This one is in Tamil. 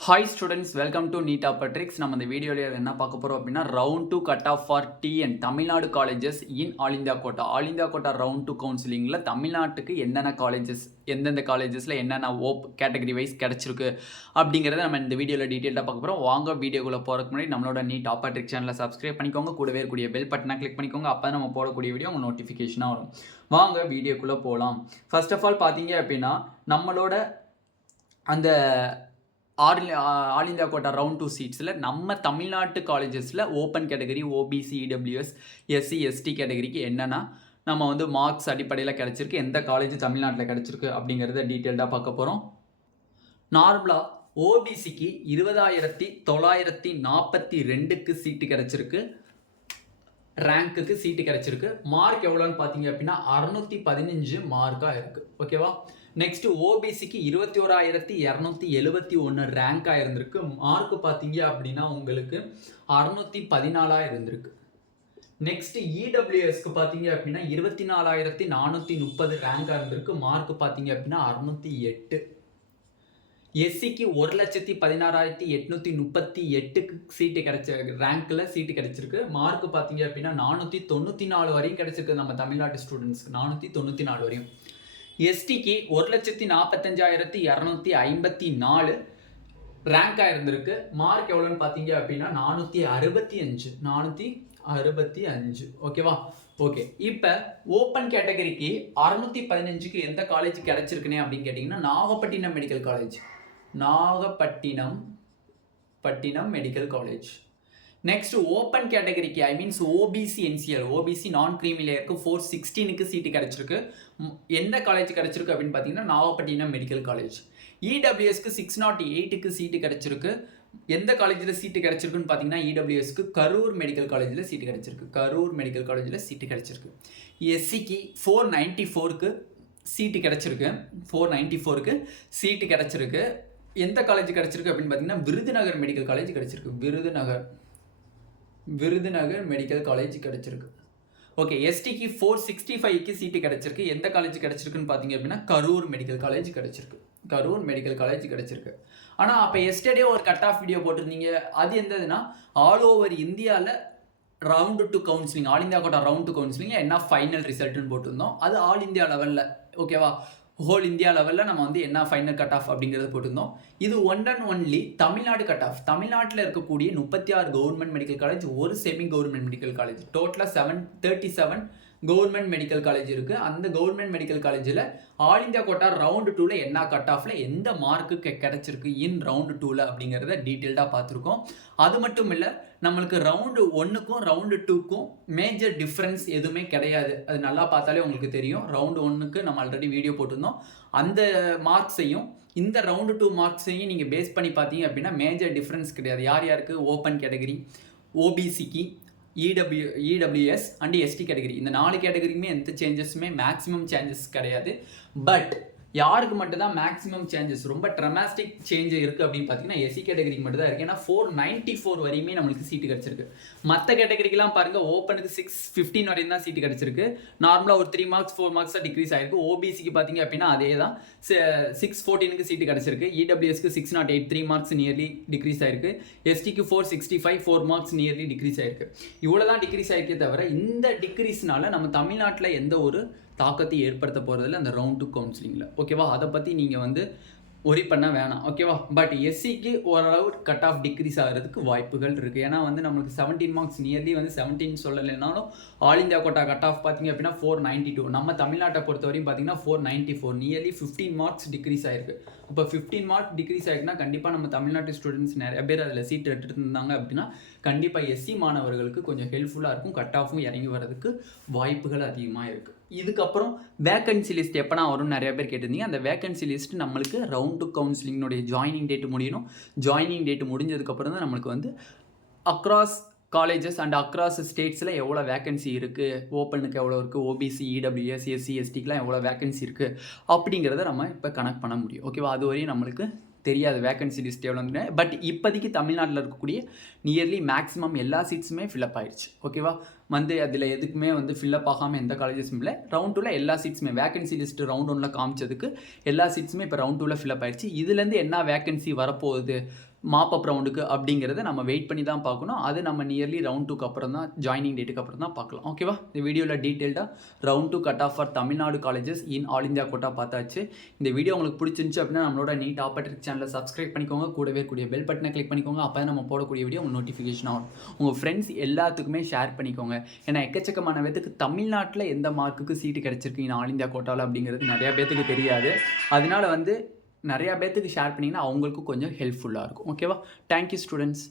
Hi students, welcome to Neet Tricks. நம்ம இந்த வீடியோல என்ன பார்க்க போறோம் அப்படின்னா round 2 cut off for TN Tamil Nadu colleges in all India quota. All India quota round 2 counselingல தமிழ்நாட்டுக்கு என்னென்ன colleges எந்தெந்த collegesல என்னென்ன category wise கிடைச்சிருக்கு அப்படிங்கறத நம்ம இந்த வீடியோல டீடைலா பார்க்க போறோம். வாங்க வீடியோக்குள்ள போறதுக்கு முன்னாடி நம்மளோட Neet Tricks சேனலை சப்ஸ்கிரைப் பண்ணிக்கோங்க. கூடவே இருக்கக்கூடிய பெல் பட்டனை கிளிக் பண்ணிக்கோங்க. அப்பதான் நம்ம போடக்கூடிய வீடியோ உங்களுக்கு நோட்டிஃபிகேஷனா வரும். வாங்க வீடியோக்குள்ள போலாம். ஃபர்ஸ்ட் ஆஃப் ஆல் பாத்தீங்க அப்படின்னா நம்மளோட அந்த ஆல் இந்தியா கோட்டா ரவுண்ட் 2 சீட்ஸில் நம்ம தமிழ்நாட்டு காலேஜஸில் open category OBC EWS SC ST கேட்டகரிக்கு என்னென்னா நம்ம வந்து மார்க்ஸ் அடிப்படையில் கிடச்சிருக்கு, எந்த காலேஜ் தமிழ்நாட்டில் கிடச்சிருக்கு அப்படிங்கிறத டீட்டெயில்டாக பார்க்க போகிறோம். நார்மலாக ஓபிசிக்கு 20,942க்கு சீட்டு கிடச்சிருக்கு, ரேங்க்குக்கு சீட்டு கிடச்சிருக்கு. மார்க் எவ்வளோன்னு பார்த்தீங்க அப்படின்னா 615 மார்க்காக இருக்குது. ஓகேவா? நெக்ஸ்ட் ஓபிசிக்கு 21,271 ரேங்காக இருந்திருக்கு. மார்க் பார்த்தீங்க அப்படின்னா உங்களுக்கு 614 இருந்திருக்கு. நெக்ஸ்ட் இடபிள்யூஎஸ்க்கு பார்த்தீங்க அப்படின்னா 24,430 ரேங்காக இருந்திருக்கு. மார்க் பார்த்தீங்க அப்படின்னா 608. எஸ்சிக்கு 1,16,838க்கு சீட்டு கிடைச்ச ரேங்க்ல சீட்டு கிடைச்சிருக்கு. மார்க் பார்த்தீங்க அப்படின்னா 494 வரையும் கிடைச்சிருக்கு. நம்ம தமிழ்நாட்டு ஸ்டூடெண்ட்ஸ்க்கு 494 வரையும். எஸ்டிக்கு 1,45,254 ரேங்காக இருந்திருக்கு. மார்க் எவ்வளோன்னு பார்த்தீங்க அப்படின்னா 465. ஓகேவா? ஓகே, இப்போ ஓப்பன் கேட்டகரிக்கு 615க்கு எந்த காலேஜ் கிடைச்சிருக்குனே அப்படின்னு கேட்டிங்கன்னா Nagapattinam medical college. Nagapattinam medical college. Next open கேட்டகரிக்கு I means OBC NCL OBC non creamy லேயருக்கு 416க்கு சீட்டு கிடைச்சிருக்கு. எந்த காலேஜ் கிடைச்சிருக்கு அப்படின்னு பார்த்தீங்கன்னா நாகப்பட்டினம் மெடிக்கல் காலேஜ். இடபிள்யூஎஸ்க்கு 608க்கு சீட்டு கிடைச்சிருக்கு. எந்த காலேஜில் சீட்டு கிடைச்சிருக்குன்னு பார்த்தீங்கன்னா இடபிள்யூஎஸ்க்கு கரூர் மெடிக்கல் காலேஜில் சீட்டு கிடைச்சிருக்கு. கரூர் மெடிக்கல் காலேஜில் சீட்டு கிடைச்சிருக்கு. எஸ்சிக்கு 494க்கு சீட்டு கிடைச்சிருக்கு. 494க்கு சீட்டு கிடைச்சிருக்கு. எந்த காலேஜ் கிடைச்சிருக்கு அப்படின்னு பார்த்தீங்கன்னா விருதுநகர் மெடிக்கல் காலேஜ் கிடைச்சிருக்கு. விருதுநகர் மெடிக்கல் காலேஜ் கிடைச்சிருக்கு. ஓகே, எஸ்டிக்கு 465க்கு சீட்டு கிடைச்சிருக்கு. எந்த காலேஜ் கிடைச்சிருக்குன்னு பார்த்தீங்க அப்படின்னா கரூர் மெடிக்கல் காலேஜ் கிடைச்சிருக்கு. கரூர் மெடிக்கல் காலேஜ் கிடைச்சிருக்கு. ஆனால் அப்போ எஸ்டர்டே ஒரு கட் ஆஃப் வீடியோ போட்டிருந்தீங்க. அது எந்ததுன்னா ஆல் ஓவர் இந்தியாவில் round 2 counselling, all India quota round 2 counselling என்ன ஃபைனல் ரிசல்ட்னு போட்டிருந்தோம். அது ஆல் இந்தியா லெவலில். ஓகேவா? ஹோல் இந்தியா லெவலில் நம்ம வந்து என்ன ஃபைனல் கட் ஆஃப் அப்படிங்கிறத போட்டிருந்தோம். இது one and only Tamil Nadu cut off. தமிழ்நாட்டில் இருக்கக்கூடிய 36 கவர்மெண்ட் மெடிக்கல் காலேஜ், ஒரு செமி கவர்மெண்ட் மெடிக்கல் காலேஜ், டோட்டலாக 37 கவர்மெண்ட் மெடிக்கல் காலேஜ் இருக்குது. அந்த கவர்மெண்ட் மெடிக்கல் காலேஜில் ஆல் இந்தியா கோட்டா ரவுண்டு 2ல் என்ன கட் ஆஃபில் எந்த மார்க்கு கிடைச்சிருக்கு இன் ரவுண்டு 2ல் அப்படிங்கிறத டீட்டெயில்டாக பார்த்துருக்கோம். அது மட்டும் இல்லை, நம்மளுக்கு ரவுண்டு 1க்கும் ரவுண்டு 2க்கும் மேஜர் டிஃப்ரென்ஸ் எதுவுமே கிடையாது. அது நல்லா பார்த்தாலே உங்களுக்கு தெரியும். ரவுண்டு 1க்கு நம்ம ஆல்ரெடி வீடியோ போட்டிருந்தோம். அந்த மார்க்ஸையும் இந்த ரவுண்டு 2 மார்க்ஸையும் நீங்கள் பேஸ் பண்ணி பார்த்தீங்க அப்படின்னா மேஜர் டிஃப்ரென்ஸ் கிடையாது. யார் யாருக்கு ஓப்பன் கேட்டகரி, ஓபிசிக்கு, இடபிள்யூஎஸ் அண்ட் எஸ்டி கேட்டகரி, இந்த 4 கேட்டகரிக்குமே எந்த சேஞ்சஸுமே மேக்ஸிமம் சேஞ்சஸ் கிடையாது. பட் யாருக்கு மட்டும் தான் மேக்ஸிமம் சேஞ்சஸ், ரொம்ப ட்ரமாஸ்டிக் சேஞ்ச் இருக்குது அப்படின்னு பார்த்தீங்கன்னா எஸ்சி கேட்டகரிக்கு மட்டும் தான் இருக்குது. ஏன்னா 494 வரையுமே நம்மளுக்கு சீட்டு கிடச்சிருக்கு. மற்ற கேட்டகரிக்கெலாம் பாருங்கள், ஓப்பனுக்கு 615 வரையும் தான் சீட்டு கிடச்சிருக்கு. நார்மலாக ஒரு 3 மார்க்ஸ் 4 மார்க்ஸ் தான் டிக்ரீஸ் ஆகிருக்கு. ஓபிசிக்கு பார்த்தீங்க அப்படின்னா அதே தான் 614க்கு சீட்டு கிடச்சிருக்கு. இடபிள்யூஎஸ்க்கு 608 3 மார்க்ஸ் நியர்லி டிக்ரீஸ் ஆகிருக்கு. எஸ்டிக்கு 465 4 மார்க்ஸ் நியர்லி டிக்ரீஸ் ஆகிருக்கு. இவ்வளோ தான் டிக்ரீஸ் ஆகிருக்கே தவிர இந்த டிக்ரீஸ்னால நம்ம தமிழ்நாட்டில் எந்த ஒரு தாக்கத்தை ஏற்படுத்த போகிறதில்ல அந்த ரவுண்ட் 2 கவுன்சிலிங்கில். ஓகேவா? அதை பற்றி நீங்கள் வந்து ஒரி பண்ண வேணாம். ஓகேவா? பட் எஸ்சிக்கு ஓரளவு கட் ஆஃப் டிக்ரீஸ் ஆகிறதுக்கு வாய்ப்புகள் இருக்குது. ஏன்னா வந்து நம்மளுக்கு 17 மார்க்ஸ் நியர்லி வந்து 17 சொல்லலைனாலும் all India quota cut off பார்த்தீங்க அப்படின்னா 492. நம்ம தமிழ்நாட்டை பொறுத்த வரையும் பார்த்தீங்கன்னா 494, நியர்லி 15 மார்க்ஸ் டிக்ரீஸ் ஆயிருக்கு. இப்போ 15 மார்க் டிக்ரீஸ் ஆகிருக்குன்னா கண்டிப்பாக நம்ம தமிழ்நாட்டு ஸ்டூடெண்ட்ஸ் நிறைய பேர் அதில் சீட் எடுத்துகிட்டு இருந்தாங்க அப்படின்னா கண்டிப்பாக எஸ்சி மாணவர்களுக்கு கொஞ்சம் ஹெல்ப்ஃபுல்லாக இருக்கும். கட் ஆஃபும் இறங்கி வர்றதுக்கு வாய்ப்புகள் அதிகமாக இருக்குது. இதுக்கப்புறம் வேக்கன்சி லிஸ்ட் எப்போனா வரும்னு நிறைய பேர் கேட்டிருந்தீங்க. அந்த வேக்கன்சி லிஸ்ட் நம்மளுக்கு ரவுண்ட் 2 கவுன்சிலிங்கினுடைய ஜாயினிங் டேட் முடியணும். ஜாயினிங் டேட் முடிஞ்சதுக்கப்புறம் தான் நம்மளுக்கு வந்து அக்ராஸ் காலேஜஸ் அண்ட் அக்ராஸ் ஸ்டேட்ஸில் எவ்வளோ வேக்கன்சி இருக்குது, ஓப்பனுக்கு எவ்வளோ இருக்குது, ஓபிசி இடபிள்யூஎஸ் எஸ்சி எஸ்டிக்கெலாம் எவ்வளோ வேக்கன்சி இருக்குது அப்படிங்கிறத நம்ம இப்போ கனெக்ட் பண்ண முடியும். ஓகேவா? அது வரையும் நம்மளுக்கு தெரியாது வேக்கன்சி லிஸ்ட் எவ்வளோன்னு. பட் இப்போதைக்கு தமிழ்நாட்டில் இருக்கக்கூடிய நியர்லி மேக்ஸிமம் எல்லா சீட்ஸுமே ஃபில்அப் ஆயிடுச்சு. ஓகேவா? வந்து அதில் எதுக்குமே வந்து ஃபில்அப் ஆகாமல் எந்த காலேஜஸும் இல்லை. ரவுண்ட் 2ல் எல்லா சீட்ஸுமே வேக்கன்சி லிஸ்ட் ரவுண்ட் 1ல் காமிச்சதுக்கு எல்லா சீட்ஸுமே இப்போ ரவுண்ட் 2ல் ஃபில்அப் ஆயிடுச்சு. இதுலேருந்து என்ன வேக்கன்சி வரப்போகுது மாப் அப் ரவுண்டுக்கு அப்படிங்கிறத நம்ம வெயிட் பண்ணி தான் பார்க்கணும். அது நம்ம நியர்லி ரவுண்ட் 2க்கு அப்புறம் தான், ஜாயினிங் டேட்டுக்கு அப்புறம் தான் பார்க்கலாம். ஓகேவா? இந்த வீடியோவில் டீட்டெயில்டாக round 2 cut off for Tamil Nadu colleges in all India quota பார்த்தாச்சு. இந்த வீடியோ உங்களுக்கு பிடிச்சிருந்துச்சு அப்படின்னா நம்மளோட நீட் ஆப்பர்ட்ரிக் சேனலை சப்ஸ்கிரைப் பண்ணிக்கோங்க. கூடவே கூடிய பெல் பட்டனை கிளிக் பண்ணிக்கோங்க. அப்போ தான் நம்ம போடக்கூடிய வீடியோ உங்களுக்கு நோட்டிஃபிகேஷன் ஆகும். உங்கள் ஃப்ரெண்ட்ஸ் எல்லாத்துக்குமே ஷேர் பண்ணிக்கோங்க. ஏன்னா எக்கச்சக்கமான பேத்துக்கு தமிழ்நாட்டில் எந்த மார்க்குக்கு சீட்டு கிடச்சிருக்கு இன் ஆல் இந்தியா கோட்டாவில் அப்படிங்கிறது நிறையா பேத்துக்கு தெரியாது. அதனால நிறையா பேத்துக்கு ஷேர் பண்ணிங்கன்னா அவங்களுக்கும் கொஞ்சம் ஹெல்ப்ஃபுல்லாக இருக்கும். ஓகேவா? Thank you students.